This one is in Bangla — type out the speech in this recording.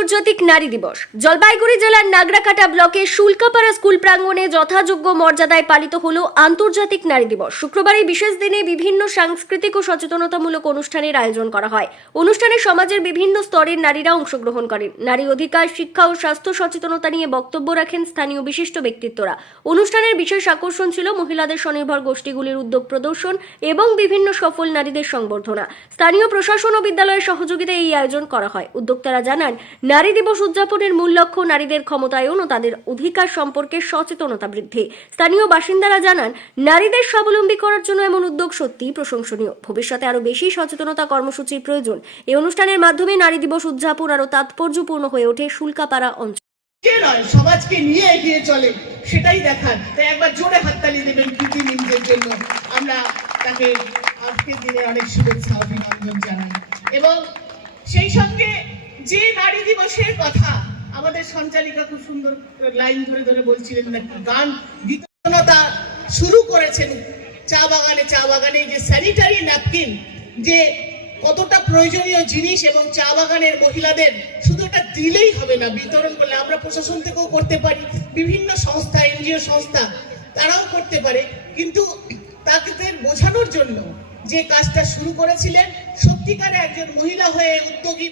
আন্তর্জাতিক নারী দিবস জলপাইগুড়ি জেলার নাগরাকাটা ব্লকের শুল্কাপাড়া স্কুল প্রাঙ্গণে যথাযোগ্য মর্যাদায় পালিত হলো আন্তর্জাতিক নারী দিবস। শুক্রবার এই বিশেষ দিনে বিভিন্ন সাংস্কৃতিক ও সচেতনতামূলক অনুষ্ঠানের আয়োজন করা হয়। অনুষ্ঠানে সমাজের বিভিন্ন স্তরের নারীরা অংশগ্রহণ করেন। নারী অধিকার, শিক্ষা ও স্বাস্থ্য সচেতনতা নিয়ে বক্তব্য রাখেন স্থানীয় বিশিষ্ট ব্যক্তিত্বরা। অনুষ্ঠানের বিশেষ আকর্ষণ ছিল মহিলাদের স্বনির্ভর গোষ্ঠীগুলির উদ্যোগ প্রদর্শন এবং বিভিন্ন সফল নারীদের সংবর্ধনা। স্থানীয় প্রশাসন ও বিদ্যালয়ের সহযোগিতায় এই আয়োজন করা হয়। উদ্যোক্তারা জানান, নারী দিবস উদযাপনের মূল লক্ষ্য নারীদের ক্ষমতায়ন ও তাদের অধিকার সম্পর্কে সচেতনতা বৃদ্ধি। স্থানীয় বাসিন্দারা জানান, নারীদের স্বাবলম্বী করার জন্য এমন উদ্যোগ সত্যিই প্রশংসনীয়। ভবিষ্যতে আরও বেশি সচেতনতা কর্মসূচির প্রয়োজন। এই অনুষ্ঠানের মাধ্যমে নারী দিবস উদযাপন আরও তাৎপর্যপূর্ণ হয়ে ওঠে শুল্কাপাড়া অঞ্চল। সমাজকে নিয়ে এগিয়ে চলে সেটাই দেখান। তাই একবার জোরে হাততালি দেবেন প্রীতি মিন্দের জন্য। আমরা তাকে আজকের দিনে অনেক শুভেচ্ছা অভিনন্দন জানাই। এবং সেই সঙ্গে যে নারী দিবসের কথা আমাদের সঞ্চালিকা খুব সুন্দর লাইন ধরে ধরে বলছিলেন, গান বিতরণতা শুরু করেছেন চা বাগানে যে স্যানিটারি ন্যাপকিন যে কতটা প্রয়োজনীয় জিনিস, এবং চা বাগানের মহিলাদের শুধু এটা দিলেই হবে না, বিতরণ করলে আমরা প্রশাসন থেকেও করতে পারি, বিভিন্ন সংস্থা এনজিও সংস্থা তারাও করতে পারে, কিন্তু তাদের বোঝানোর জন্য যে কাজটা শুরু করেছিলেন সত্যিকারে একজন মহিলা হয়ে উদ্যোগী